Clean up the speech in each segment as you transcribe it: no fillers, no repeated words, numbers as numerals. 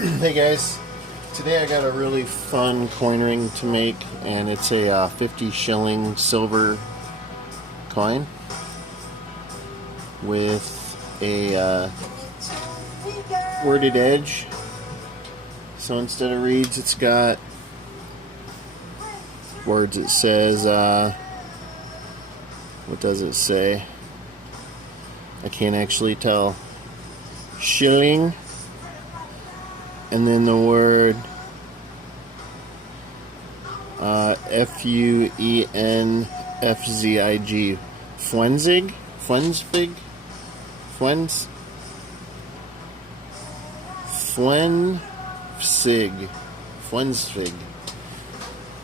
Hey guys, today I got a really fun coin ring to make, and it's a 50 shilling silver coin with a worded edge. So instead of reeds, it's got words. It says, what does it say? I can't actually tell. Schilling. And then the word Fuenfzig, Fuenzig, Fuenzfig, Fuenzfig.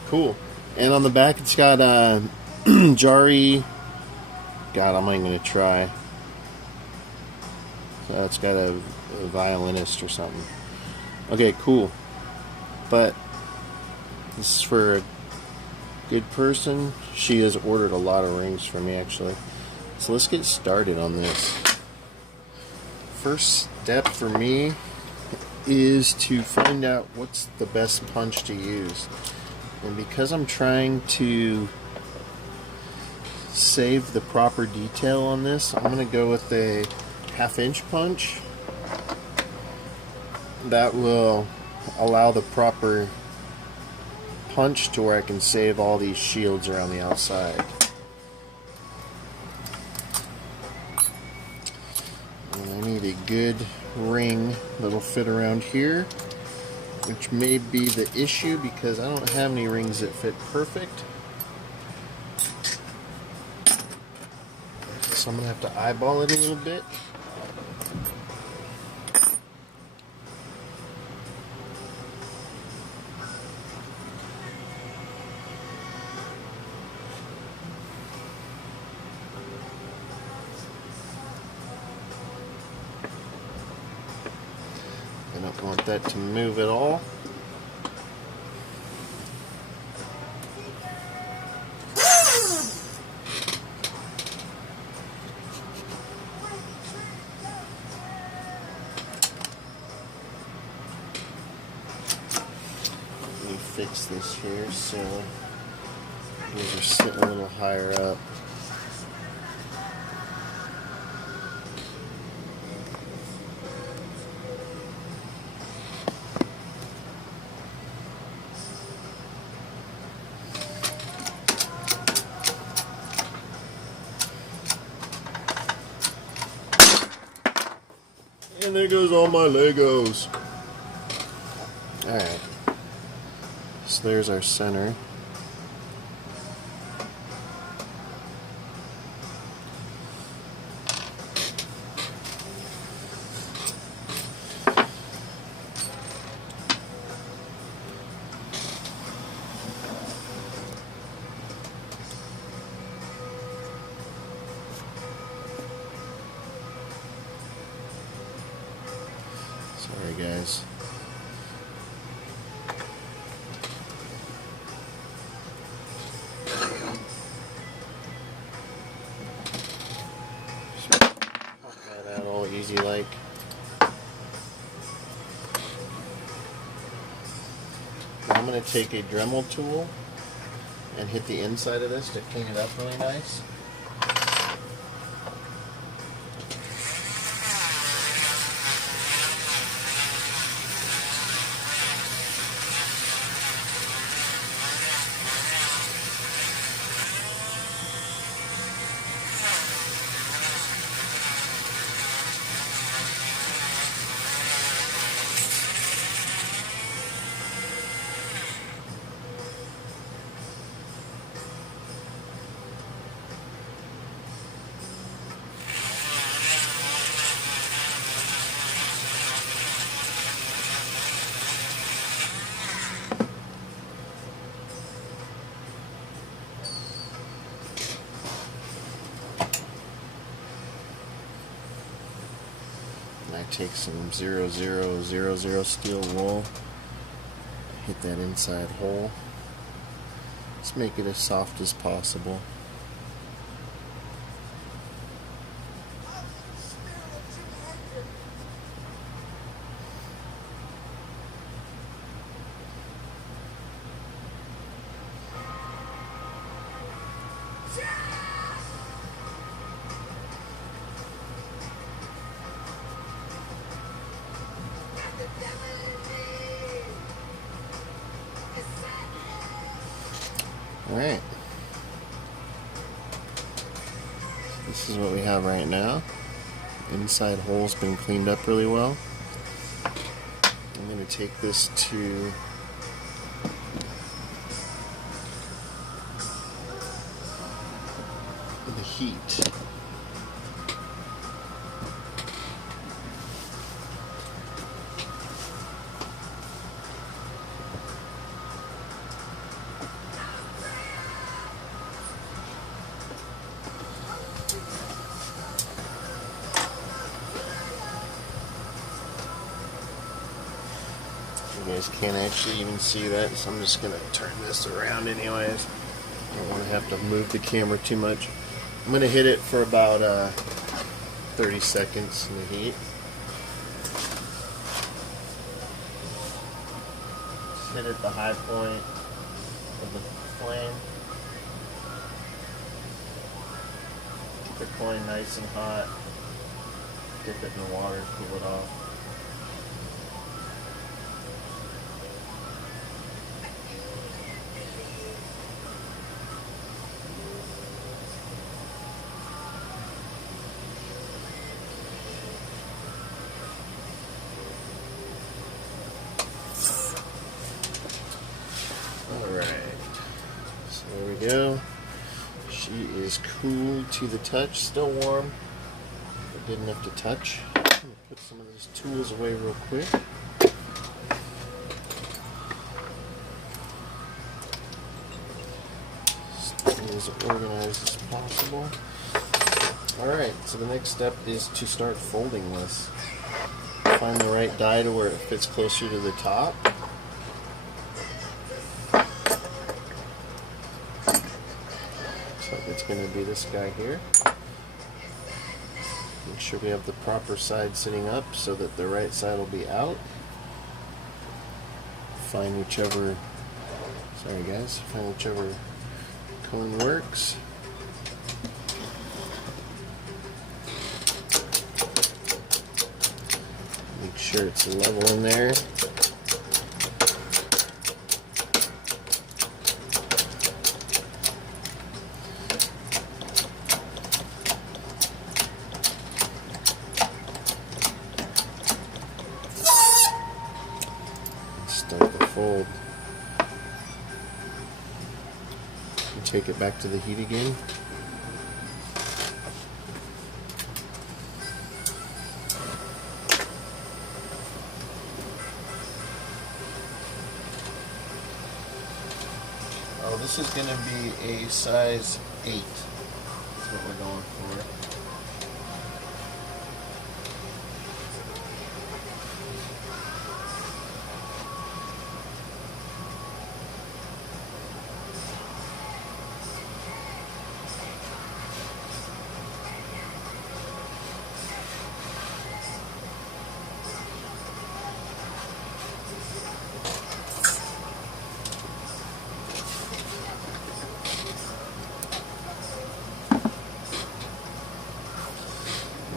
Cool. And on the back, it's got Jari. God, I'm not even gonna try. So it's got a violinist or something. Okay, cool. But this is for a good person. She has ordered a lot of rings from me, actually. So let's get started on this. First step for me is to find out what's the best punch to use. And because I'm trying to save the proper detail on this, I'm going to go with a 1/2 inch punch. That will allow the proper punch to where I can save all these shields around the outside. And I need a good ring that'll fit around here, which may be the issue because I don't have any rings that fit perfect. So I'm going to have to eyeball it a little bit. I don't want that to move at all. Let me fix this here so these are sitting a little higher up. And there goes all my Legos. Alright. So there's our center. Sorry guys. Just pop that out all easy like. Now I'm going to take a Dremel tool and hit the inside of this to clean it up really nice. I take some 0000 steel wool, hit that inside hole. Let's make it as soft as possible. Alright. This is what we have right now. Inside hole's been cleaned up really well. I'm going to take this to the heat. You guys can't actually even see that, so I'm just going to turn this around anyways. I don't want to have to move the camera too much. I'm going to hit it for about 30 seconds in the heat. Just hit it at the high point of the flame. Keep the coin nice and hot. Dip it in the water, cool it off. Alright, so there we go. She is cool to the touch, still warm, but good enough to touch. I'm going to put some of these tools away real quick. Stay as organized as possible. Alright, so the next step is to start folding this. Find the right die to where it fits closer to the top. So it's going to be this guy here. Make sure we have the proper side sitting up so that the right side will be out. Find whichever, sorry guys, find whichever cone works. Make sure it's level in there. Start the fold. And take it back to the heat again. Oh, this is going to be a size 8. That's what we're going for.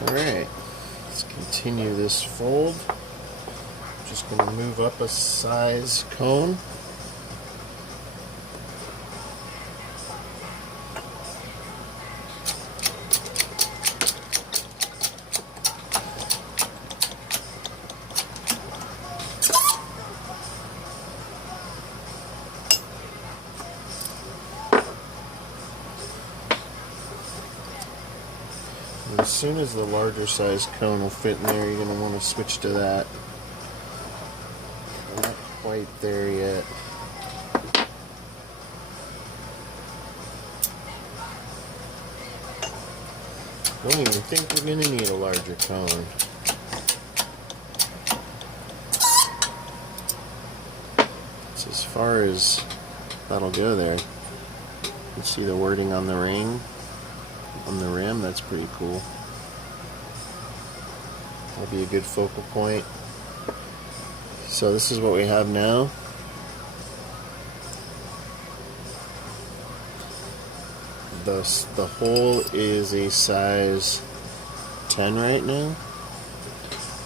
Alright, let's continue this fold. I'm just going to move up a size cone. And as soon as the larger size cone will fit in there, you're going to want to switch to that. We're not quite there yet. Don't even think we're going to need a larger cone. It's as far as that'll go there. You can see the wording on the ring. On the rim, that's pretty cool. That'll be a good focal point. So this is what we have now. The hole is a size 10 right now.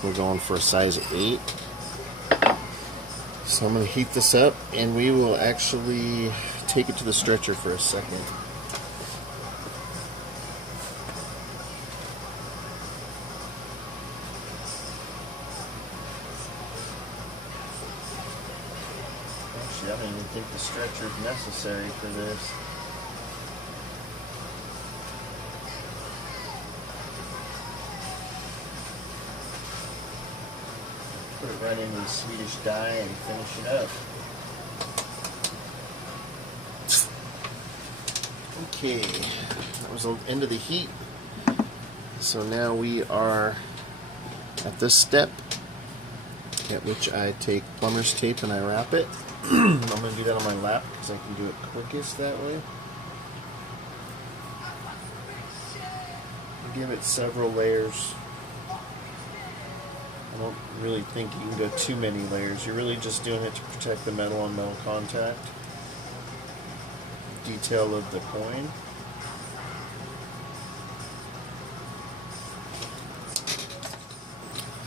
We're going for a size 8. So I'm going to heat this up and we will actually take it to the stretcher for a second. Actually, I don't even think the stretcher is necessary for this. Put it right into the Swedish dye and finish it up. Okay, that was the end of the heat. So now we are at this step, at which I take plumber's tape and I wrap it. I'm going to do that on my lap because I can do it quickest that way. Give it several layers. I don't really think you can go too many layers. You're really just doing it to protect the metal on metal contact. Detail of the coin.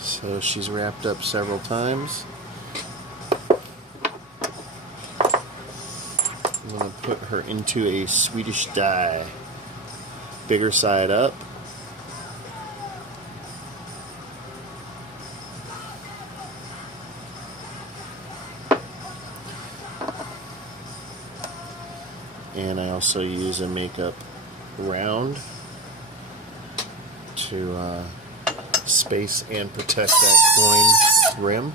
So she's wrapped up several times. I'm going to put her into a Swedish dye. Bigger side up. And I also use a makeup round to space and protect that coin rim.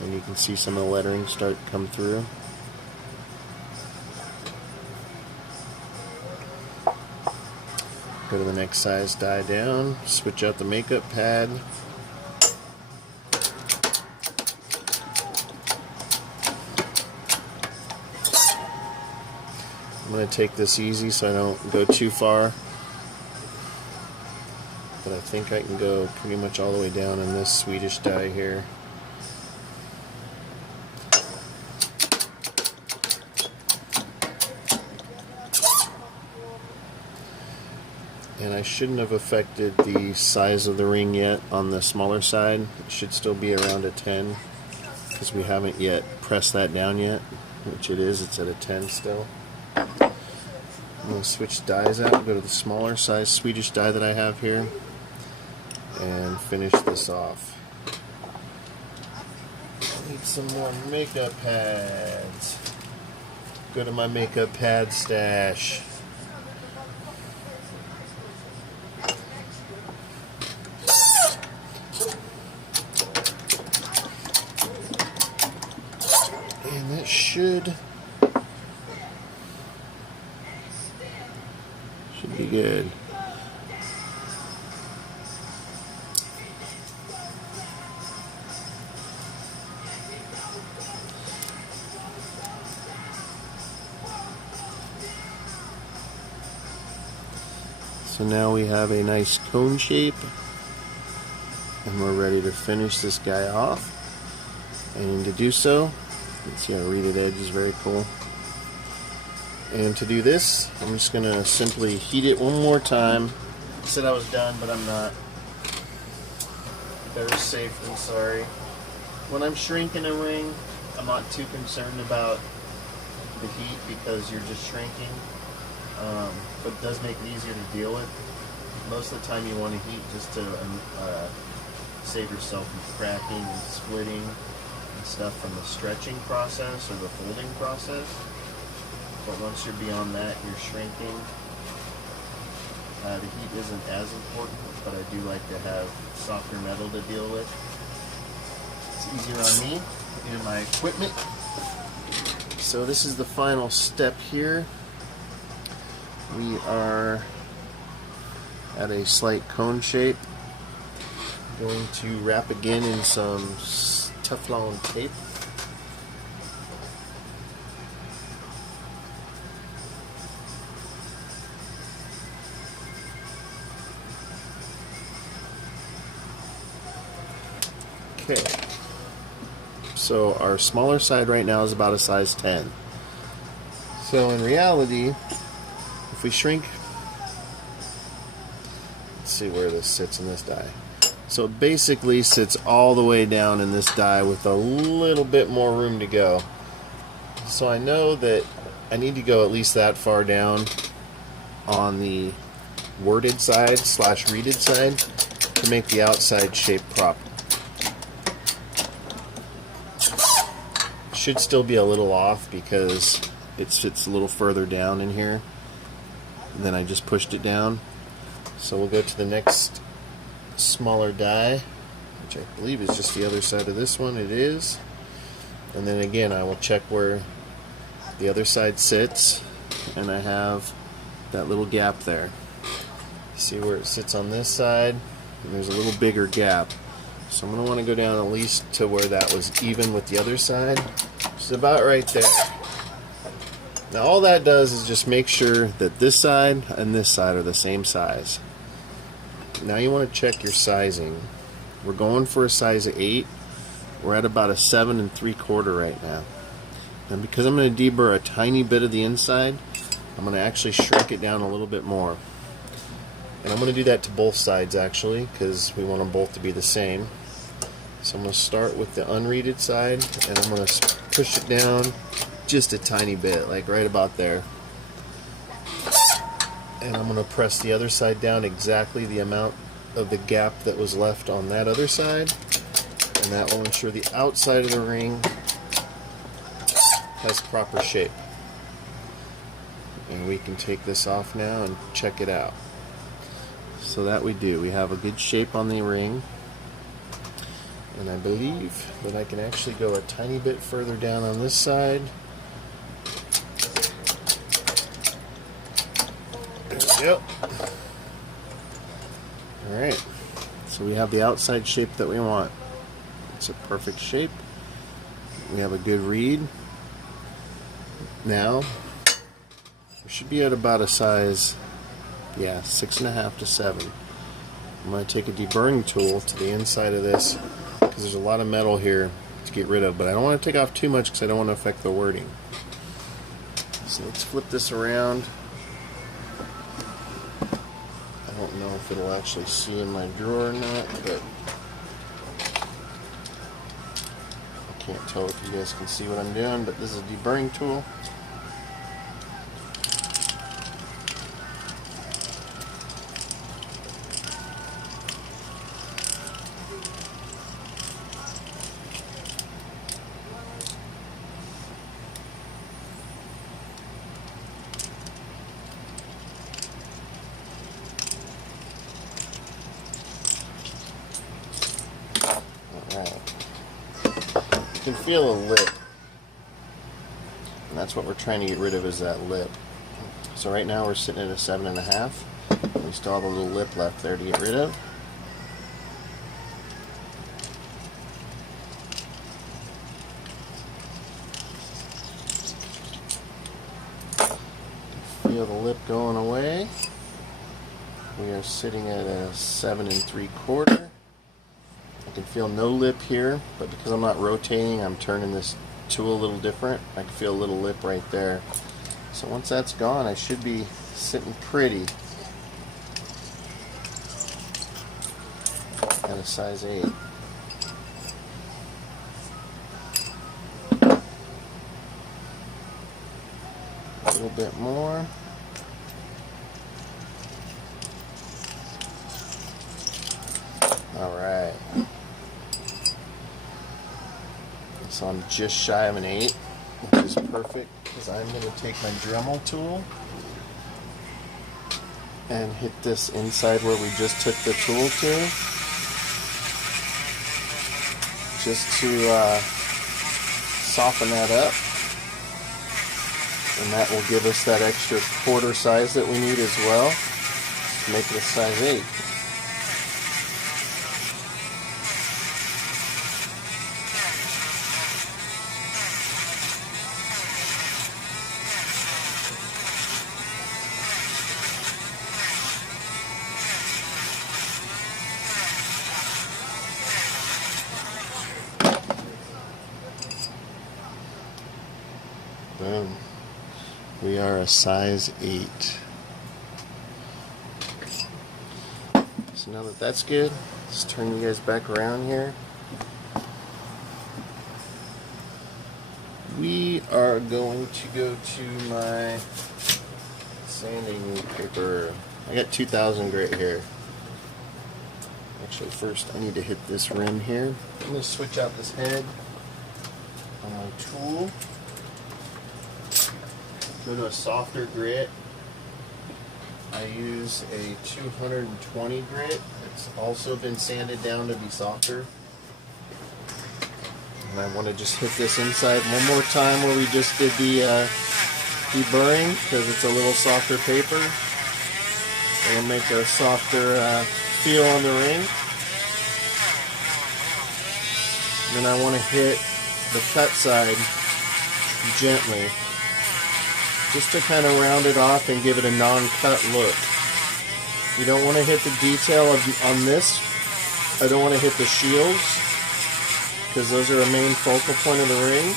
And you can see some of the lettering start to come through. Go to the next size, dye down, switch out the makeup pad. I'm going to take this easy so I don't go too far. But I think I can go pretty much all the way down in this Swedish dye here. And I shouldn't have affected the size of the ring yet on the smaller side. It should still be around a 10 because we haven't yet pressed that down yet, which it is. It's at a 10 still. I'm going to switch dyes out, go to the smaller size Swedish dye that I have here, and finish this off. I need some more makeup pads. Go to my makeup pad stash. And that should be good. So now we have a nice cone shape, and we're ready to finish this guy off. And to do so, you can see our reeded edge is very cool. And to do this, I'm just going to simply heat it one more time. I said I was done, but I'm not. Better safe than sorry. When I'm shrinking a ring, I'm not too concerned about the heat because you're just shrinking. But it does make it easier to deal with. Most of the time you want to heat just to save yourself from cracking and splitting and stuff from the stretching process or the folding process. But once you're beyond that, you're shrinking. The heat isn't as important, but I do like to have softer metal to deal with. It's easier on me and my equipment. So this is the final step here. We are at a slight cone shape. I'm going to wrap again in some Teflon tape. Okay, so our smaller side right now is about a size 10. So in reality, if we shrink Let's see where this sits in this die. So it basically sits all the way down in this die with a little bit more room to go. So I know that I need to go at least that far down on the worded side / reeded side to make the outside shape proper. Should still be a little off because it sits a little further down in here than I just pushed it down. So we'll go to the next smaller die, which I believe is just the other side of this one. It is. And then again, I will check where the other side sits, and I have that little gap there. See where it sits on this side, and there's a little bigger gap. So I'm going to want to go down at least to where that was even with the other side. It's about right there. Now all that does is just make sure that this side and this side are the same size. Now you want to check your sizing. We're going for a size 8. We're at about a 7 3/4 right now. And because I'm going to deburr a tiny bit of the inside, I'm going to actually shrink it down a little bit more. And I'm going to do that to both sides actually, because we want them both to be the same. So I'm going to start with the unreeded side, and I'm going to push it down just a tiny bit, like right about there. And I'm going to press the other side down exactly the amount of the gap that was left on that other side. And that will ensure the outside of the ring has proper shape. And we can take this off now and check it out. So that we do. We have a good shape on the ring. And I believe that I can actually go a tiny bit further down on this side. There we go. Alright. So we have the outside shape that we want. It's a perfect shape. We have a good reed. Now, we should be at about a size, 6.5 to 7. I'm going to take a deburring tool to the inside of this because there's a lot of metal here to get rid of, but I don't want to take off too much because I don't want to affect the wording. So let's flip this around. I don't know if it'll actually see in my drawer or not, but I can't tell if you guys can see what I'm doing, but this is a deburring tool. You can feel a lip, and that's what we're trying to get rid of, is that lip. So right now we're sitting at a 7.5. We still have a little lip left there to get rid of. Feel the lip going away. We are sitting at a 7 3/4. I can feel no lip here, but because I'm not rotating, I'm turning this tool a little different. I can feel a little lip right there. So once that's gone, I should be sitting pretty at a size 8. A little bit more. All right. So I'm just shy of an 8, which is perfect, because I'm going to take my Dremel tool and hit this inside where we just took the tool to, just to soften that up, and that will give us that extra 1/4 size that we need as well to make it a size 8. Boom. We are a size 8. So now that that's good, let's turn you guys back around here. We are going to go to my sanding paper. I got 2000 grit here. Actually, first I need to hit this rim here. I'm going to switch out this head on my tool. Go to a softer grit. I use a 220 grit. It's also been sanded down to be softer. And I want to just hit this inside one more time where we just did the deburring, because it's a little softer paper. It'll make a softer feel on the ring. And then I want to hit the cut side gently, just to kind of round it off and give it a non-cut look. You don't want to hit the detail on this. I don't want to hit the shields, because those are a main focal point of the ring.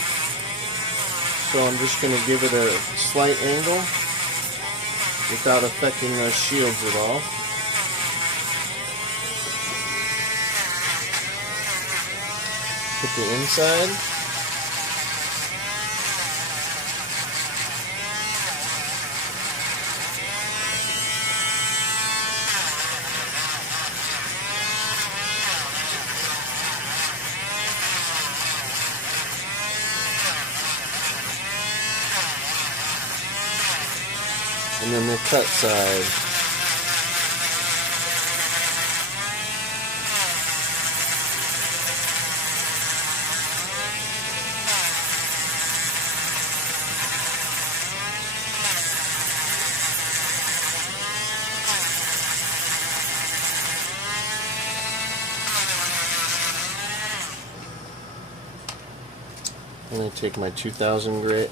So I'm just going to give it a slight angle without affecting those shields at all. Hit the inside. And then the cut side. I'm going to take my 2000 grit.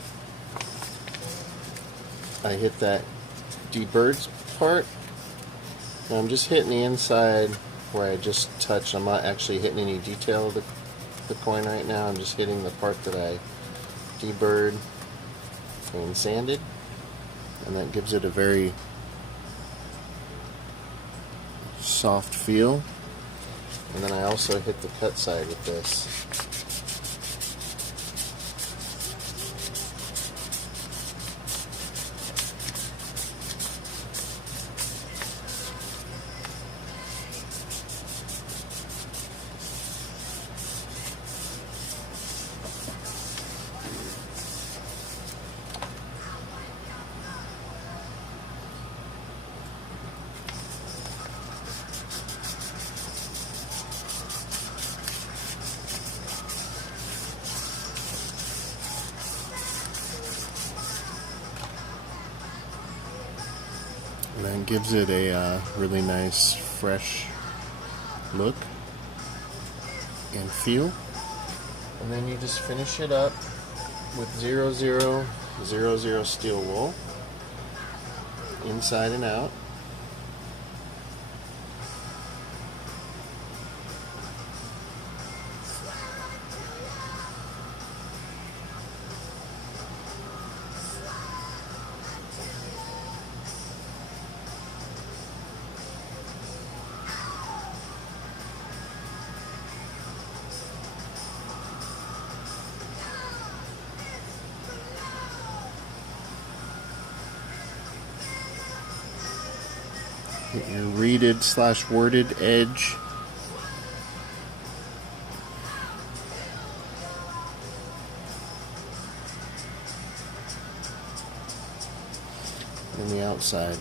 I hit that deburred part. Now I'm just hitting the inside where I just touched. I'm not actually hitting any detail of the coin right now. I'm just hitting the part that I deburred and sanded, and that gives it a very soft feel. And then I also hit the cut side with this. And that gives it a really nice, fresh look and feel. And then you just finish it up with 0000 steel wool, inside and out. Get your reeded/worded edge. And the outside.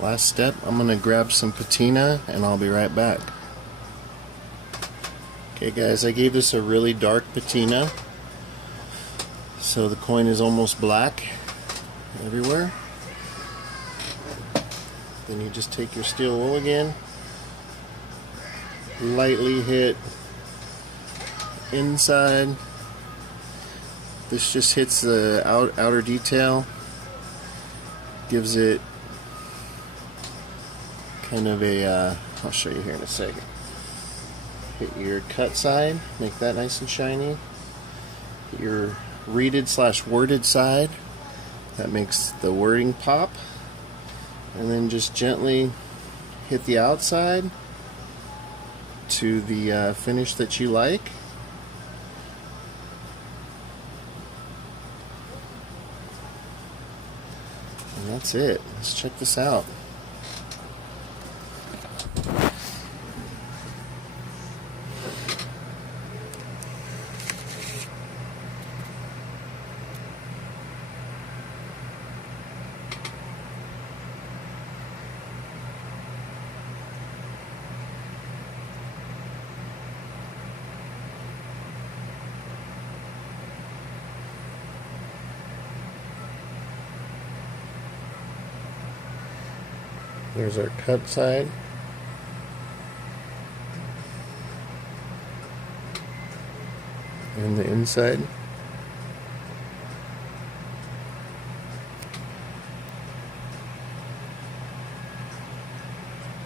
Last step, I'm going to grab some patina and I'll be right back. Okay guys, I gave this a really dark patina, so the coin is almost black everywhere. Then you just take your steel wool again, lightly hit inside. This just hits the outer detail, gives it kind of a, I'll show you here in a second. Hit your cut side, make that nice and shiny. Hit your reeded / worded side, that makes the wording pop. And then just gently hit the outside to the finish that you like. And that's it. Let's check this out. There's our cut side. And the inside.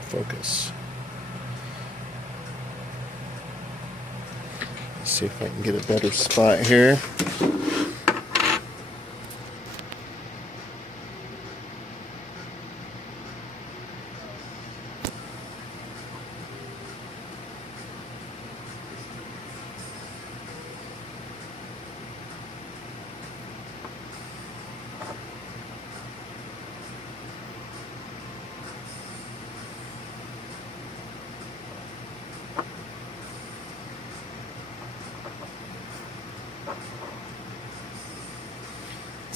Focus. Let's see if I can get a better spot here.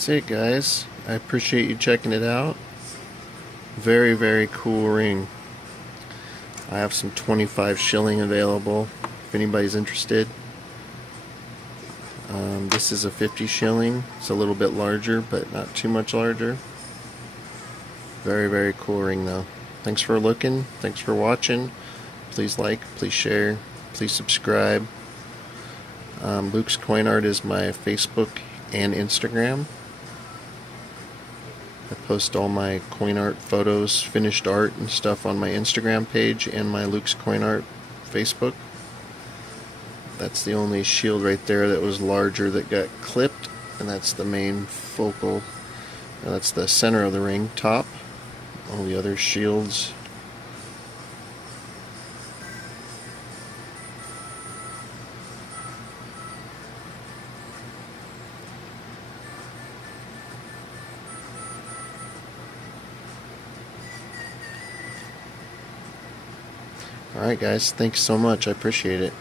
That's it, guys. I appreciate you checking it out. Very, very cool ring. I have some 25 shilling available if anybody's interested. This is a 50 shilling. It's a little bit larger, but not too much larger. Very, very cool ring though. Thanks for looking. Thanks for watching. Please like, please share, please subscribe. Luke's Coin Art is my Facebook and Instagram. I post all my coin art photos, finished art and stuff on my Instagram page and my Luke's Coin Art Facebook. That's the only shield right there that was larger that got clipped, and that's the main focal, that's the center of the ring top. All the other shields . Alright guys, thanks so much, I appreciate it.